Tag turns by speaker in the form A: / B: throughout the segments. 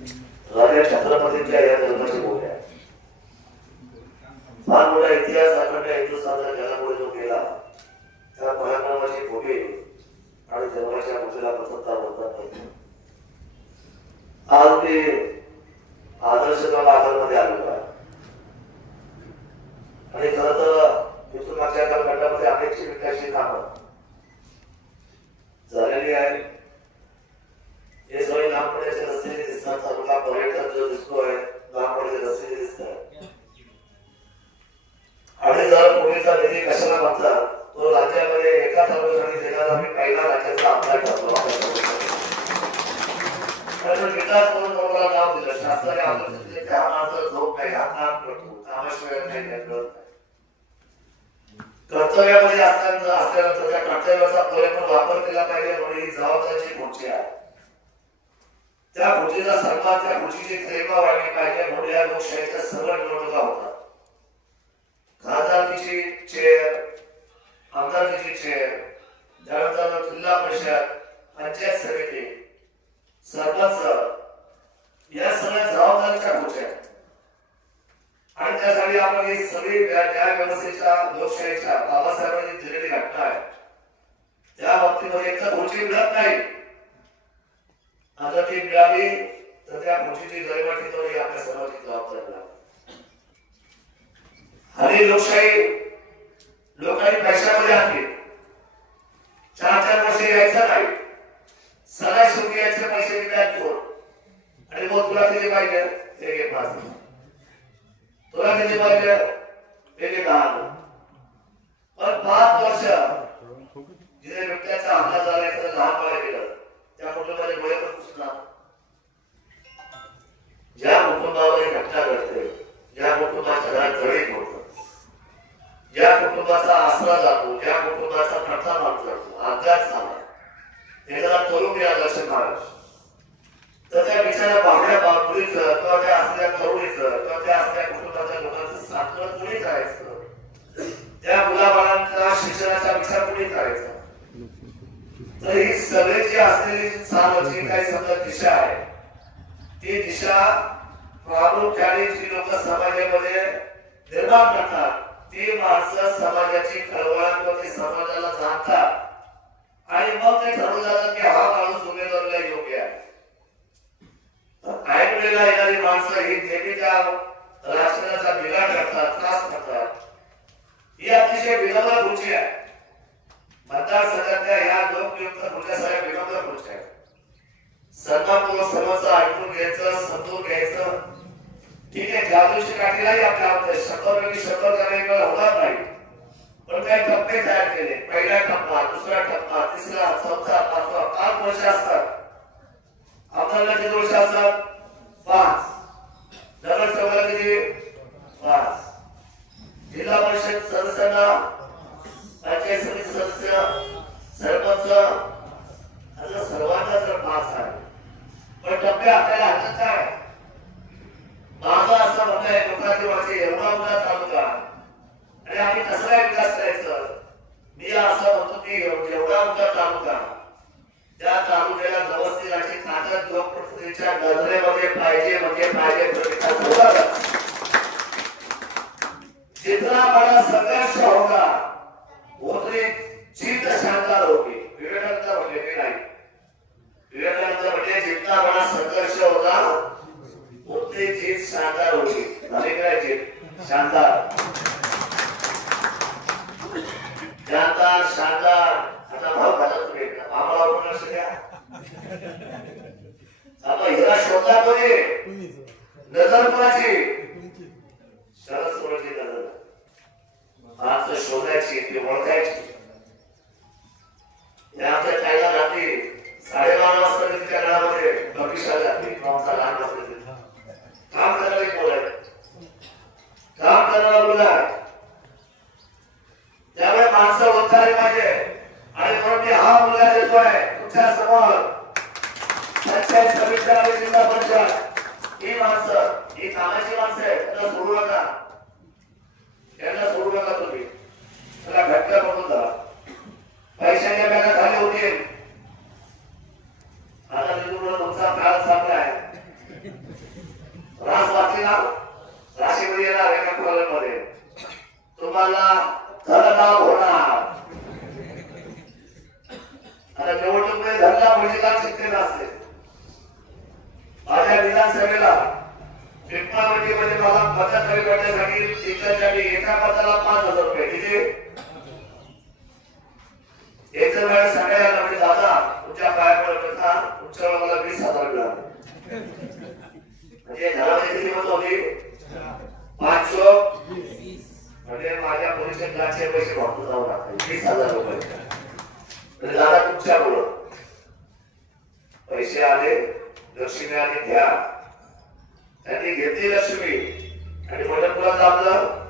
A: राजा छत्रपतींच्या या जन्माची बोल आहे फार मोठा इतिहास अखंड हिंदुस्थानच्या जगामुळे जो केला त्या पराक्रमाची फोटे आणि जन्माच्या मुलीला प्रसन्नता म्हणतात नाही आज ते आदर्श गाव आधारमध्ये आलेलो आहे. आणि खरं तर इथून मागच्या कालखंडामध्ये अपेक्षित विकासची कामं झालेली आहे हे सगळे लांबपड्याचे रस्ते जे दिसतात तालुका पर्यटन जो दिसतोय लांबपड्याचे रस्ते दिसतात आणि जर पूर्वीचा निधी कशाला म्हणतात तो राज्यामध्ये एका तालुक्यासाठी देणारा मी पहिला राज्याचा आमदार ठरलो विकास करून तुम्हाला नाव दिलं शासनाने आलोचना कामाचं झोप नाही हा काम करतो कामाशिवाय नाही करत कर्तव्यामध्ये असल्यानंतर असल्यानंतर त्या कर्तव्याचा पुरेपूर वापर केला पाहिजे म्हणून ही जबाबदारीची खुर्ची आहे त्या खुर्चीचा सन्मान त्या खुर्चीची प्रेमा वाढली पाहिजे म्हणून या लोकशाहीच्या सर्व निवडणुका होतात खासदारकीची चेअर आमदारकीची चेअर त्यानंतर जिल्हा परिषद पंचायत समिती सरपंच या सगळ्या जबाबदारीच्या गोष्टी आहेत. आणि त्यासाठी आपण ही सगळी न्याय व्यवस्थेच्या लोकशाहीच्या बाबासाहेबांनी दिलेली घटना आहे. त्या बाबतीमध्ये एक गोष्टी मिळत नाही. आता ती मिळाली तर त्या मोठीची गरिमा टिकवणे आपल्या सर्वांची जबाबदारी आणि हल्ली लोकशाही लोकांनी पैशामध्ये आणली. चार चार वर्ष यायचं नाही. सगळ्या शेवटी यायचे पैसे मिळाले फोन आणि मग तुला तिथे पाहिजे ते घे पाच तुला तिथे पाहिजे ते घे दहा पण पाच वर्ष जिथे व्यक्त्याचा अंदाज झाला तर लहान पाहिजे गेलं. डोळे ज्या कुटुंबावर ही घटना घडते ज्या कुटुंबाच्या घरात जळीत होतं ज्या कुटुंबाचा आसरा जातो ज्या कुटुंबाचा प्रथा मार्ग जातो अपघात झाला एखादा तरुण या दर्शन महाराज तर त्या बिचाऱ्या बावड्या बापुरीचं किंवा त्या असलेल्या तरुणीचं किंवा त्या असलेल्या कुटुंबाच्या लोकांचं सातवं कोणी करायचं त्या मुलाबाळांचा शिक्षणाचा विचार कोणी करायचा तर ही सगळे जी असलेली जी सार्वजनिक काही समजा दिशा आहे. ती दिशा प्रामुख्याने जी लोक समाजामध्ये निर्माण करतात ती माणसं समाजाची कळवळांमध्ये समाजाला जाणतात. आणि मग ते ठरवून जातात की हा माणूस उमेदवारीला योग्य आहे. तर काही वेळेला येणारी माणसं ही नेहमीच्या राजकारणाचा बिघाड करतात त्रास करतात. ही अतिशय विनम्र रुची आहे. मतदारसंघातल्या या लोकनियुक्त खुर्च्या सगळ्या विनम्र खुर्च्या आहेत. सन्मानपूर्वक सर्वांचं ऐकून घ्यायचं समजून घ्यायचं. ठीक आहे ज्या दिवशी काठीलाही आपल्या आवडते शंभर पैकी शंभर कार्यक्रम होणार नाही. पण काही टप्पे तयार केले. पहिला टप्पा दुसरा टप्पा तिसरा चौथा पाचवा पाच वर्ष असतात. आपल्याला किती वर्ष असतात? पाच. नगरसेवकाला किती पाच. जिल्हा परिषद सदस्यांना पंचायत समिती सदस्य सरपंच असं सर्वांना जर पाच आहे पण टप्पे आपल्याला हातात काय माझा असं म्हणणं आहे लोकांची माझी एवढा मोठा तालुका आणि आम्ही कसं काय विकास करायचं मी असं म्हणतो की एवढा मोठा तालुका त्या तालुक्याला व्यवस्थित ताकद लोकप्रतिनिधीच्या गजरेमध्ये पाहिजे म्हणजे पाहिजे तो विकास होणार. जितना बड़ा संघर्ष होगा उतनी जीत शानदार होगी विवेकानंद म्हणले की नाही विवेकानंद म्हणजे संघर्ष होता. उतनी जीत शानदार होगी झाली काय जीत? शानदार. शानदार शानदार. आता भाव घाला तुम्ही. आम्हाला लक्ष द्या. आता हिरा शोधला कोणी? नजर कोणाची? शरद नजर. शोधायची ती ओळखायची या आमच्या ताईला रात्री साडेबारा वाजता मी तिच्या घरामध्ये बगिशा जाते आमचा लहान वाजता काम करायला एक मुलं आहे. काम करणारा मुलगा आहे. त्यामुळे माणसं ओळखायला पाहिजे आणि म्हणून मी हा मुलगा देतोय तुमच्यासमोर पंचायत समिती आणि जिल्हा परिषद ही माणसं ही कामाची माणसं आहे त्यांना सोडू नका त्यांना सोडू नका तुम्ही त्याला घट्ट करून जा पैशाच्या बॅगा खाली होतील आता मी तुम्हाला तुमचा काळ चांगला आहे रास वाचली ना राशीमध्ये येणार एका कॉलममध्ये तुम्हाला धनलाभ होणार आता निवडणूकमध्ये धनलाभ म्हणजे लाभ शक्य नसते माझ्या विधानसभेला पिंपळवंडीमध्ये मला मतदान करण्यासाठी तिकडच्या एका पदाला पाच हजार रुपये किती एक जण वेळेस सांगायला म्हणजे दादा तुमच्या पायावर पडत तुमच्या मला वीस हजार मिळाले म्हणजे घरामध्ये किती मत होती पाचशे म्हणजे माझ्या परिषदेचे पैसे वापरून जाऊ लागतात वीस हजार रुपये म्हणजे दादा तुमच्यामुळं पैसे आले लक्ष्मी आली घ्या त्यांनी घेतली लक्ष्मी आणि पंढरपुरात आपलं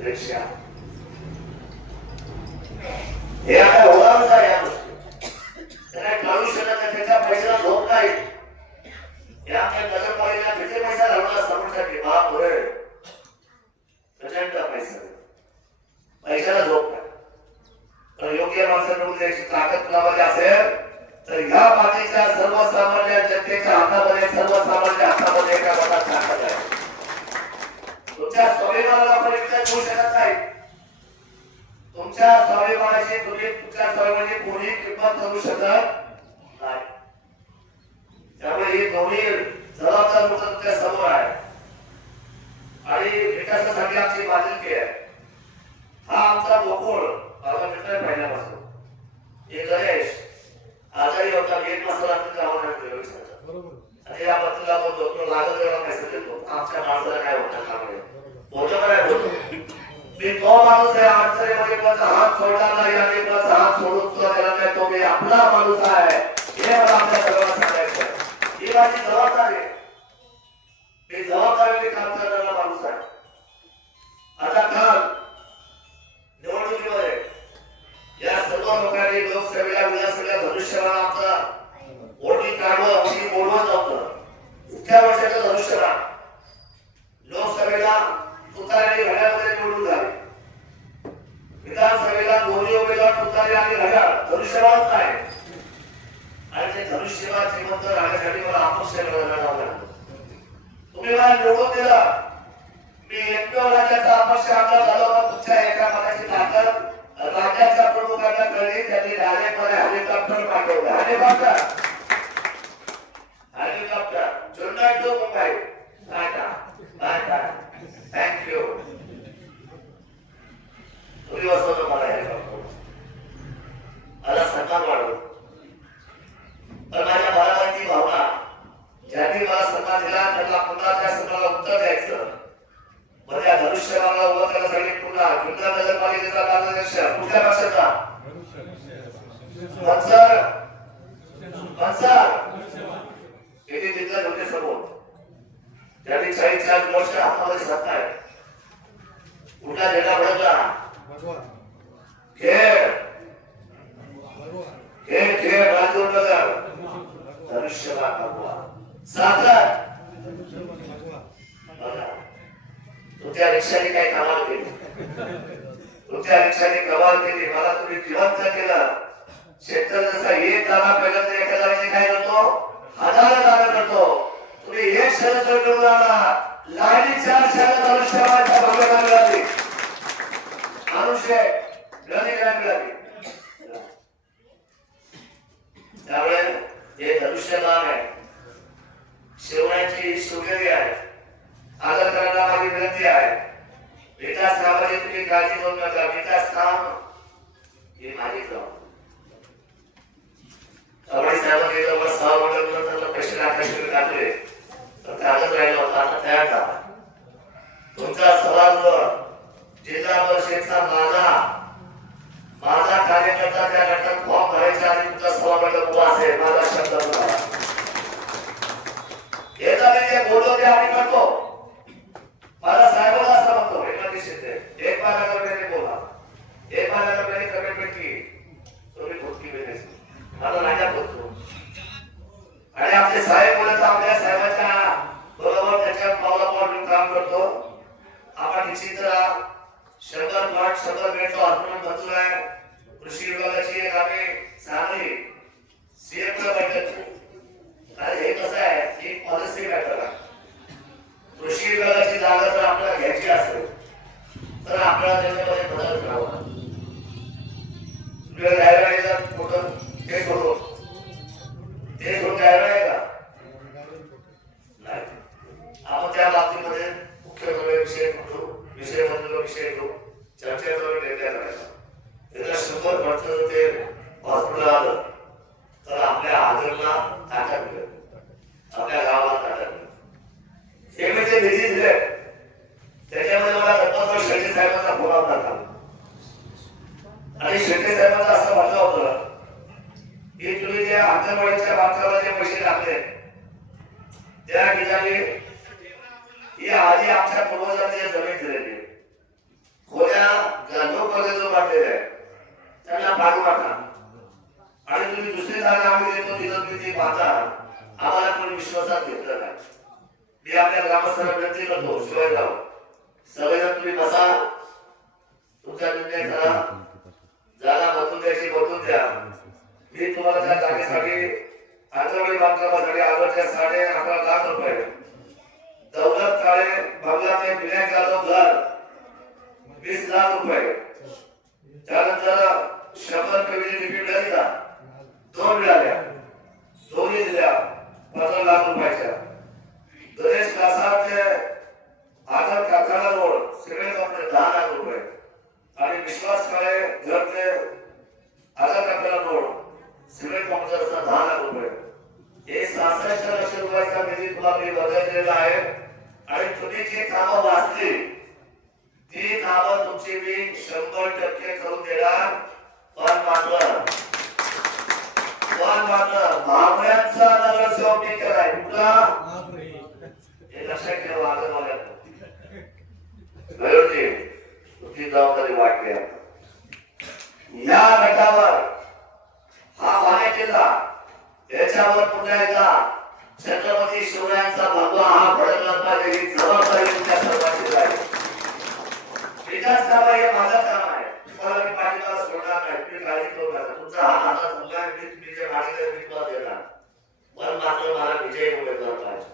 A: रिक्षा हे आता होणारच आहे या गोष्टी त्यांना काढू शकत नाही त्याच्या पैशाला झोप नाही या आमच्या नगरपालिकेला किती पैसा लावला समजसाठी बाप होय प्रचंड पैसा पैशाला झोप नाही तर योग्य माणसाकडून त्याची ताकद लावायची असेल तर ह्या मातीच्या सर्वसामान्य जनतेच्या हातामध्ये सर्वसामान्य हातामध्ये एका मतात ताकद आहे तुमच्या स्वाभिमानाला आपण इतकं देऊ शकत नाही तुमच्या स्वाभिमानाची तुम्ही तुमच्या स्वाभिमानाची कोणी किंमत करू शकत नाही. त्यामुळे ही दोन्ही जबाबदार लोक तुमच्यासमोर आहे आणि विकासासाठी आमची बांधिलकी आहे. हा आमचा गोकुळ मला मित्र पहिल्यापासून. हे गणेश आजारी होता एक मसाला आणि या बोलतो तो लागत वेळा पैसे देतो. आमच्या माणसाला काय होतं? त्यामुळे होतं? का नाही होतं मी तो माणूस आहे अडचणीमध्ये कोणाचा हात सोडणार नाही आणि कोणाचा हात सोडून सुद्धा त्याला काय तो मी आपला माणूस आहे हे मला आपल्या सगळ्यांना सांगायचं ही माझी जबाबदारी आहे. मी जबाबदारीने काम करणारा माणूस आहे. आता काल निवडणुकीमध्ये या सर्व लोकांनी लोकसभेला विधानसभेला धनुष्यबाण आपला वोटिंग काढवं वोटिंग बोलवत नव्हतं. इतक्या वर्षाचं धनुष्यबाण. लोकसभेला तुतारी घड्यामध्ये निवडून झाले विधानसभेला दोन्ही उमेदवार तुतारी आणि राजा धनुष्यबाण नाही आणि ते धनुष्यबाण श्रीमंत राहण्यासाठी मला अपक्ष लढावं तुम्ही मला निवडून दिला. मी एकमेव राज्याचा अपक्ष आमदार झालो पण तुमच्या एका मनाची ताकद राज्याच्या प्रमुखांना कळली. त्यांनी राजेमध्ये हेलिकॉप्टर पाठवलं. Helicopter helicopter Junnar to Mumbai. Tata tata thank you कुठला झेंडा फडकला खेळ तुमच्या सभागृह जिल्हा परिषदचा माझा माझा कार्यकर्ता त्या गटात फॉर्म भरायचा आणि तुमचा सभागृह उभा असेल माझा शब्द तुम्हाला जे बोलतो ते आम्ही करतो. मला साहेबांना असं म्हणतो एकनाथ शिंदे एक बार अगर बोला. एक बार अगर कमिटमेंट की तुम्ही भोटकी वेळेस मला राजा बोलतो आणि आमचे साहेब बोलत आपल्या साहेबाच्या बरोबर त्याच्या पावला पावलं काम करतो. आपण निश्चित शंभर प्लॉट शंभर बेडचं आपण मंजूर आहे कृषी विभागाची कामे चांगली सिएम बैठक आणि हे कसं आहे एक पॉलिसी मॅटर आहे. कृषी विभागाची जागा जर आपल्याला घ्यायची असेल तर आपल्याला त्याच्यामध्ये बदल करावा का? नाही. आपण त्या बाबतीमध्ये ಮುಖ್ಯಗಳ ವಿಷಯ ಕೊಟ್ಟು ವಿಷಯ ಬಂದಿರುವ ವಿಷಯಗಳು ಚರ್ಚೆಗಳ ನಿರ್ಣಯ ಇದನ್ನ शंभर वर्षाचं ते हॉस्पिटल आलं तर आपल्या आदरला ताटाकलं आपल्या गावाला ताटाकलं हे म्हणजे डिझीज आहे त्याच्यामध्ये मला दत्तात्रय शेट्टी साहेबांचा फोन आला होता आणि शेट्टी साहेबांना असं म्हटलं होतं की तुम्ही जे अंगणवाडीच्या बांधकामाचे पैसे टाकले त्या ठिकाणी ही आधी आमच्या पूर्वजांनी जमीन दिलेली आहे. खोल्या लोकमध्ये जो बांधलेला आहे त्यांना भाग वाटा. आणि तुम्ही दुसरी जागा आम्ही देतो तिथं तुम्ही ती आम्हाला कोणी विश्वासात घेतलं नाही. मी आपल्या ग्रामस्थांना विनंती करतो शिवाय शिवायराव सगळेजण तुम्ही बसा. तुमचा निर्णय करा. जागा बदलून द्यायची बदलून द्या. मी तुम्हाला त्या जागेसाठी आंतरवाडी बांधकामासाठी आवडत्या साडे अकरा लाख रुपये जाधव घर वीस लाख रुपये त्यानंतर शंभर पेटी तिकीट झाली दोन मिळाल्या दोन्ही दिल्या पंधरा लाख रुपयाच्या गणेश ते आगर कारखाना रोड सिमेंट कंपनी दहा लाख रुपये आणि विश्वास काळे घर ते आगर कारखाना रोड सिमेंट कंपनीचा दहा लाख रुपये हे सहासष्ट लक्ष रुपयाचा निधी तुला मी वर्ग केलेला आहे आणि तुम्ही जी कामं वाचली ती कामं तुमची मी शंभर टक्के करून देणार. पण मात्र पण मात्र नगरसेवक मी केलाय. कुठला? हे लक्षात ठेवा आगरवाल्या गयोजी तुमची जबाबदारी वाटली. या गटावर हा वाणे केला याच्यावर पुन्हा एकदा छत्रपती शिवरायांचा भगवा हा भडकला पाहिजे ही जबाबदारी तुमच्या सर्वांची आहे विकास काम हे माझं काम आहे तुम्हाला मी पाठीमागे सोडणार नाही तुम्ही काळजी करू नका तुमचा हा हातात मुलगा आहे मी तुम्ही जे मागितले मी तुम्हाला देणार पण मात्र मला विजय उमेदवार पाहिजे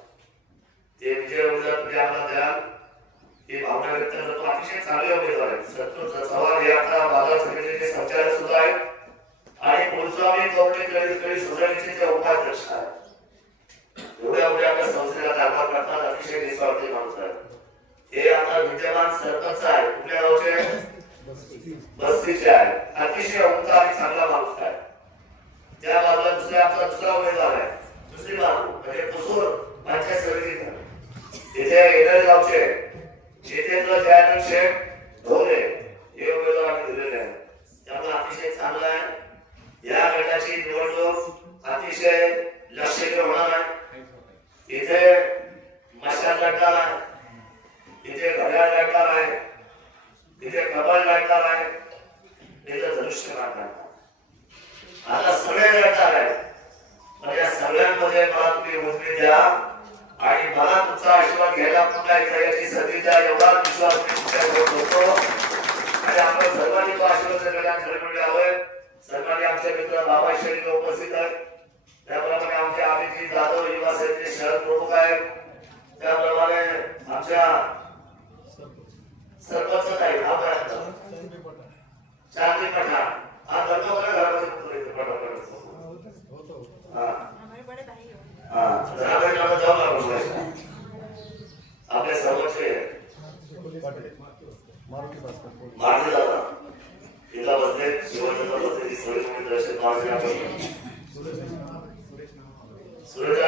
A: ते विजय उमेदवार तुम्ही आम्हाला द्याल ही भावना व्यक्त करतो अतिशय चांगले उमेदवार आहेत संतोष चव्हाण हे आता बाजार समितीचे संचालक सुद्धा आहेत आणि कुलस्वामी कवटेकरी करी सोसायटीचे ते उपाध्यक्ष आहेत एवढ्या एवढ्या आपल्या संस्थेला कारभार करतात अतिशय निस्वार्थी माणूस आहेत हे आता विद्यमान सरपंच आहे. कुठल्या गावचे बस्तीचे आहे. अतिशय उमदा आणि चांगला माणूस आहे. त्या बाजूला दुसऱ्या आमचा दुसरा उमेदवार आहे. दुसरी बाजू म्हणजे कुसूर पंचायत समितीचा तिथे येणारे गावचे जितेंद्र जयानंद शेख ढोले हे उमेदवार आम्ही दिलेले आहेत. त्यामुळे अतिशय चांगला आहे. या गटाची निवडणूक अतिशय लक्ष होणार आहे. इथे मशाल लढणार आहे इथे घड्याळ लागणार आहे. इथे कमळ लागणार आहे. इथे धनुष्य लागणार आता सगळे लागणार आहे पण या सगळ्यांमध्ये मला तुम्ही उमेदवारी द्या आणि मला तुमचा आशीर्वाद घ्यायला पुन्हा एकदा याची संधी द्या एवढा विश्वास मी तुमच्यावर होतो आणि आपण सर्वांनी तो आशीर्वाद देण्याला खरं हवंय सर्वांनी आमचे मित्र बाबा शरीर उपस्थित आहेत. त्याप्रमाणे आमचे अभिजी जाधव युवा सेनेचे शहर प्रमुख आहेत. त्याप्रमाणे आमच्या चांदी पठाण हा घरामध्ये पठाण हा
B: हमारे बड़े भाई हो
A: हा आपण जाऊ लागलो बोलायला. आपले सर्वचे मारले जातात तिला बसले शिवजन्म बसले ती सगळी कोणी दर्शन मारले आपण सुरेश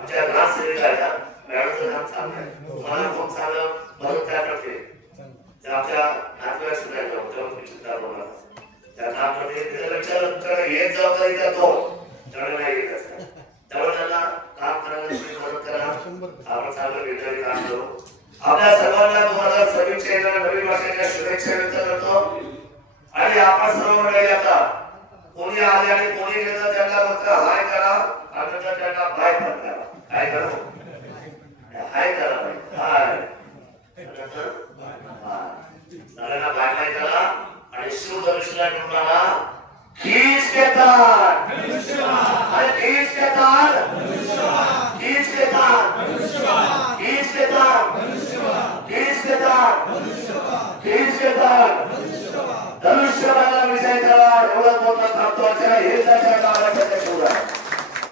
A: आमच्या ग्रामसेविका आहेत हा. मॅडमचं काम चांगलं आहे. मला खूप चांगलं मदत त्या करते आमच्या आपल्या नातेवाईक सुद्धा आहेत त्यामुळे तुम्ही चिंता तुमच्याकडे एक जबाबदारी त्या दोन त्यामुळे नाही येत असतात त्यामुळे त्यांना काम करायला मदत करा. आपण चांगलं वेगळं काम करू. आपल्या सर्वांना तुम्हाला हजार नवीन वर्षाच्या शुभेच्छा व्यक्त करतो. आणि आपण सर्व मंडळी आता कोणी आले आणि कोणी गेलं त्यांना फक्त हाय करा आणि त्यांना बाय पण करा. काय करा हाय करा हो. हाय. सगळ्यांना बाय बाय करा आणि शिवधनुष्यला घेऊन आणा खीच घेतात. तार अरे खीच घेतात. खीच घेतात. खीच घेतात. खीच घेतात. खीच घेतात. तार धनुष्यबाला विनायकाला एवढा मोठा थांबतो हे त्याच्या नावाच्या